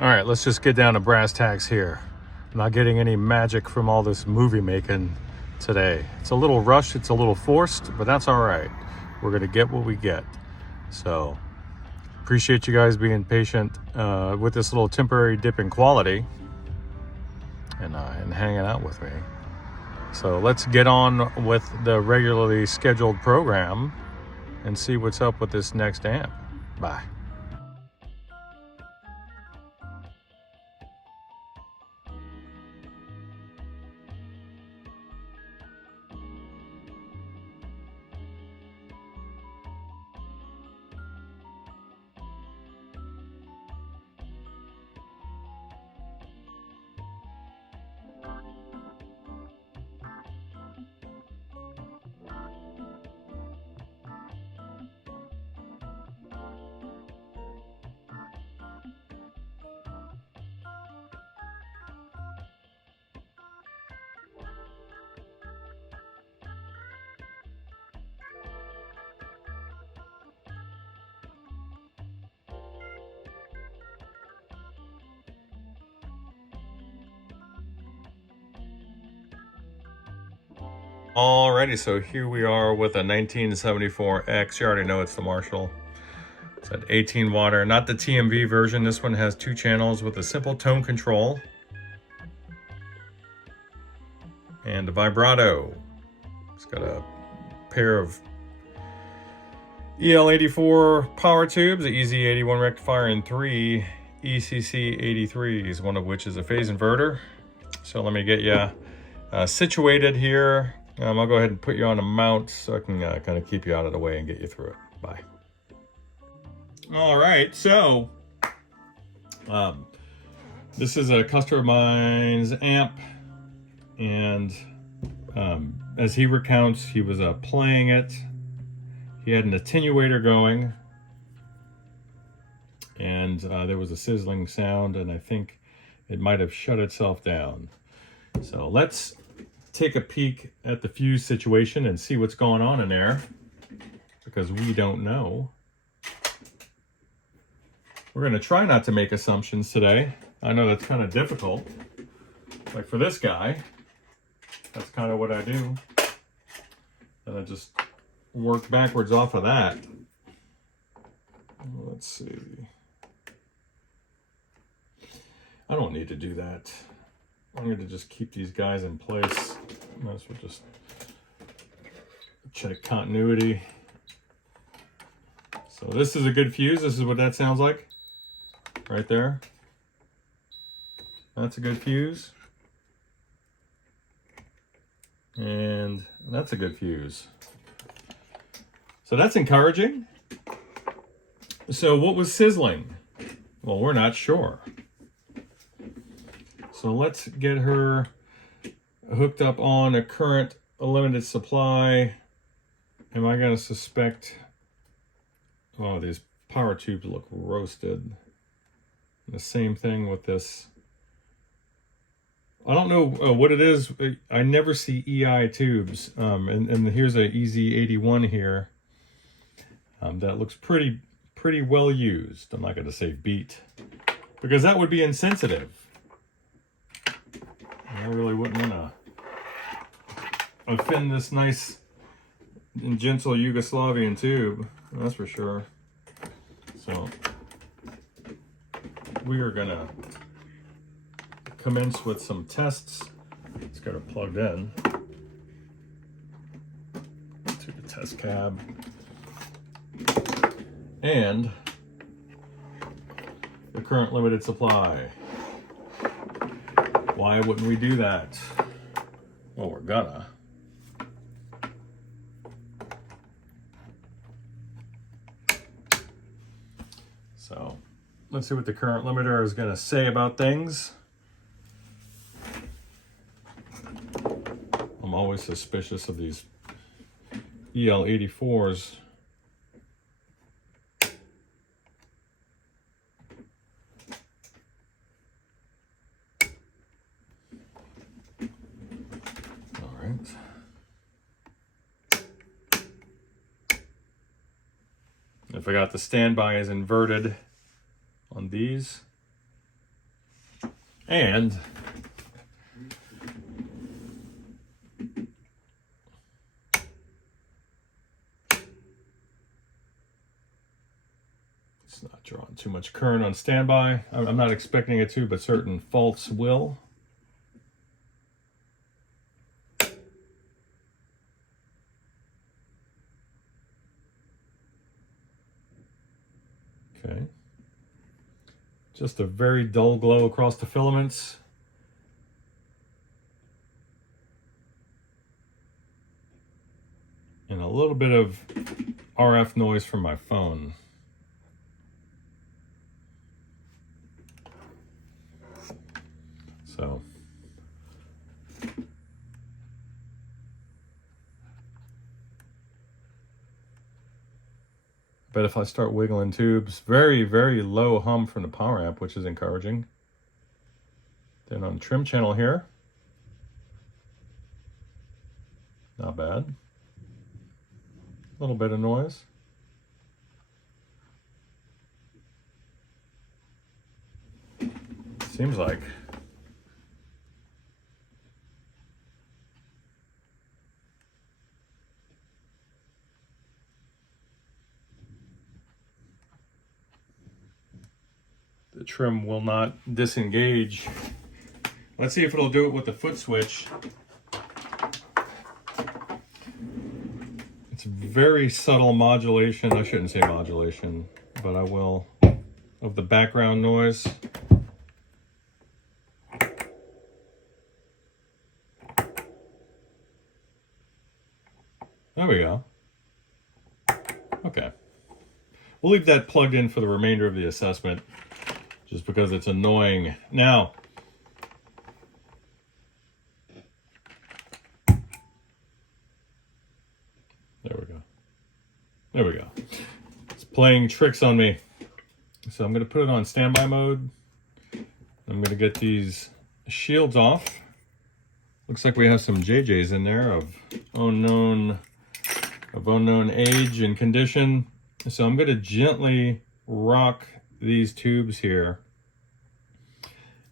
All right, let's just get down to brass tacks here. I'm not getting any magic from all this movie making today. It's a little rushed, it's a little forced, but that's all right. We're gonna get what we get. So appreciate you guys being patient with this little temporary dip in quality and hanging out with me. So let's get on with the regularly scheduled program and see what's up with this next amp. Bye. Alrighty, so here we are with a 1974X. You already know it's the Marshall. It's an 18 watt, not the TMV version. This one has 2 channels with a simple tone control and a vibrato. It's got a pair of EL84 power tubes, an EZ81 rectifier, and 3 ECC83s, one of which is a phase inverter. So let me get you situated here. I'll go ahead and put you on a mount so I can kind of keep you out of the way and get you through it. Bye. All right, so this is a customer of mine's amp, and as he recounts, he was playing it. He had an attenuator going, and there was a sizzling sound, and I think it might have shut itself down. So let's take a peek at the fuse situation and see what's going on in there, because we don't know. We're going to try not to make assumptions today. I know that's kind of difficult. Like for this guy, that's kind of what I do. And I just work backwards off of that. Let's see. I don't need to do that. I'm going to just keep these guys in place. Might as well just check continuity. So this is a good fuse. This is what that sounds like right there. That's a good fuse. And that's a good fuse. So that's encouraging. So what was sizzling? Well, we're not sure. So let's get her hooked up on a current limited supply. Am I going to suspect... Oh, these power tubes look roasted. The same thing with this. I don't know what it is. I never see EI tubes. And here's a EZ81 here. That looks pretty well used. I'm not going to say beat, because that would be insensitive. I really wouldn't want to offend this nice and gentle Yugoslavian tube, that's for sure. So we are going to commence with some tests. Let's get her plugged in to the test cab. And the current limited supply. Why wouldn't we do that? Well, we're gonna. So let's see what the current limiter is gonna say about things. I'm always suspicious of these EL84s. I forgot the standby is inverted on these. And it's not drawing too much current on standby. I'm not expecting it to, but certain faults will. Okay. Just a very dull glow across the filaments. And a little bit of RF noise from my phone. So but if I start wiggling tubes, very, very low hum from the power amp, which is encouraging. Then on the trim channel here, not bad. A little bit of noise. Seems like. The trim will not disengage. Let's see if it'll do it with the foot switch. It's very subtle modulation. I shouldn't say modulation, but I will, of the background noise. There we go. Okay. We'll leave that plugged in for the remainder of the assessment, just because it's annoying. Now, there we go. There we go. It's playing tricks on me. So I'm going to put it on standby mode. I'm going to get these shields off. Looks like we have some JJs in there of unknown age and condition. So I'm going to gently rock these tubes here.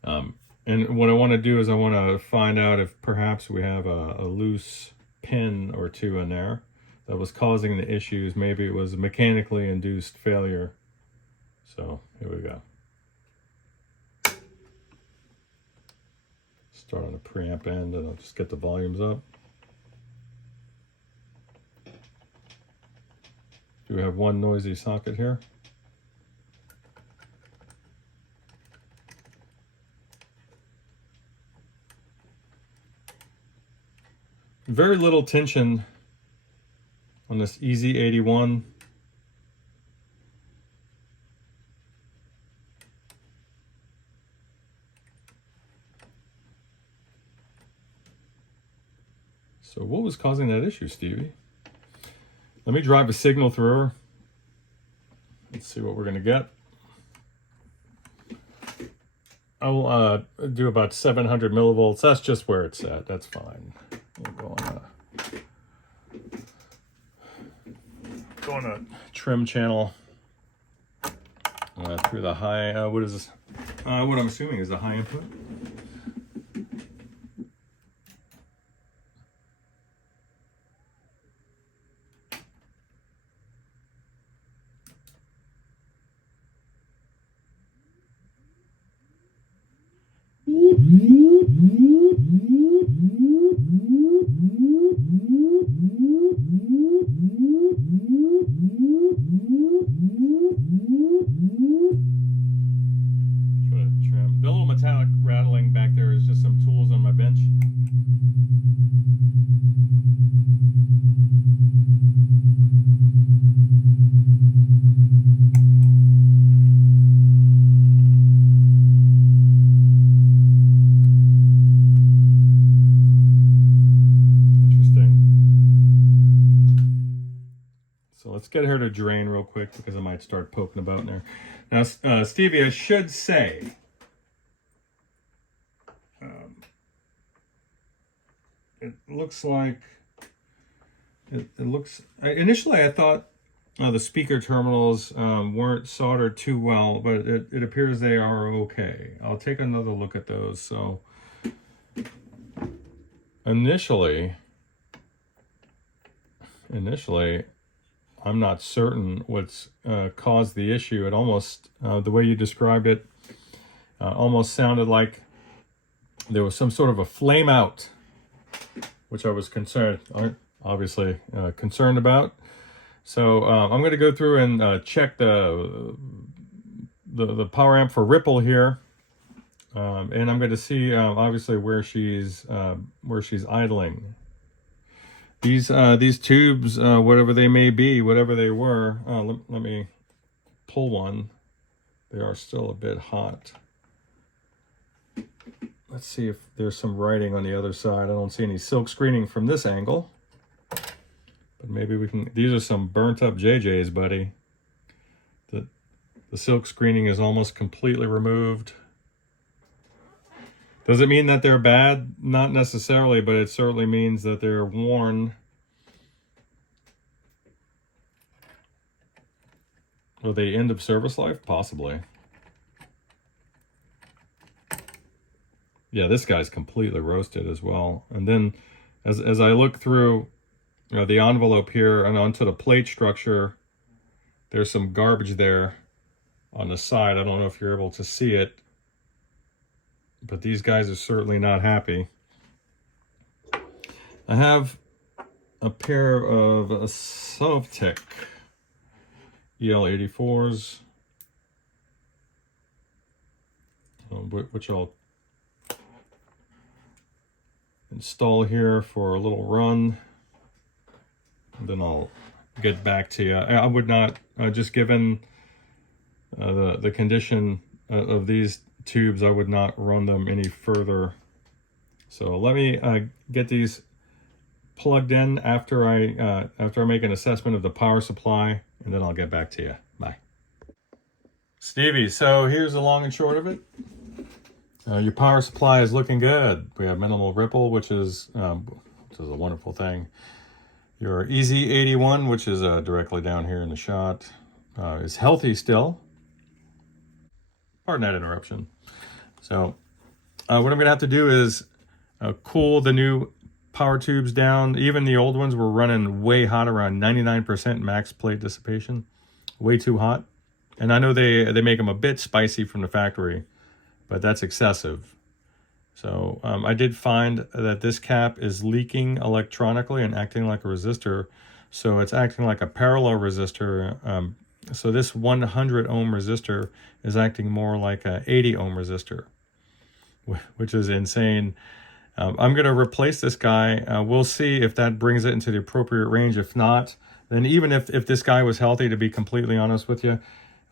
And what I want to do is I want to find out if perhaps we have a loose pin or two in there that was causing the issues. Maybe it was a mechanically induced failure. So here we go. Start on the preamp end and I'll just get the volumes up. Do we have one noisy socket here? Very little tension on this EZ81. So what was causing that issue, Stevie? Let me drive a signal through her. Let's see what we're going to get. I will do about 700 millivolts. That's just where it's at. That's fine. We'll go on a trim channel through the high. What is this? What I'm assuming is the high input. The little metallic rattling back there is just some tools on my bench. Let's get her to drain real quick because I might start poking about in there. Now, Stevie, I should say, it looks like, initially I thought the speaker terminals weren't soldered too well, but it appears they are okay. I'll take another look at those. So initially, I'm not certain what's caused the issue. It almost, the way you described it, almost sounded like there was some sort of a flame out, which I was obviously concerned about. So I'm going to go through and check the power amp for ripple here, and I'm going to see obviously where she's idling. These tubes, whatever they may be, whatever they were, let me pull one. They are still a bit hot. Let's see if there's some writing on the other side. I don't see any silk screening from this angle. But maybe we can... These are some burnt up JJs, buddy. The silk screening is almost completely removed. Does it mean that they're bad? Not necessarily, but it certainly means that they're worn. Will they end of service life? Possibly. Yeah, this guy's completely roasted as well. And then as I look through the envelope here and onto the plate structure, there's some garbage there on the side. I don't know if you're able to see it, but these guys are certainly not happy. I have a pair of Sovtek EL84s, which I'll install here for a little run, and then I'll get back to you. I would not, just given the condition of these tubes, I would not run them any further. So let me get these plugged in after I make an assessment of the power supply, and then I'll get back to you. Bye. Stevie, so here's the long and short of it. Your power supply is looking good. We have minimal ripple, which is a wonderful thing. Your EZ81, which is directly down here in the shot, is healthy still. Pardon that interruption. So what I'm going to have to do is cool the new power tubes down. Even the old ones were running way hot, around 99% max plate dissipation. Way too hot. And I know they make them a bit spicy from the factory, but that's excessive. So I did find that this cap is leaking electronically and acting like a resistor. So it's acting like a parallel resistor. So this 100 ohm resistor is acting more like a 80 ohm resistor, which is insane. I'm going to replace this guy. We'll see if that brings it into the appropriate range. If not, then even if this guy was healthy, to be completely honest with you,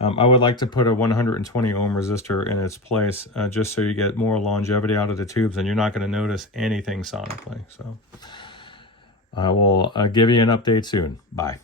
I would like to put a 120 ohm resistor in its place, just so you get more longevity out of the tubes and you're not going to notice anything sonically. So I will give you an update soon. Bye.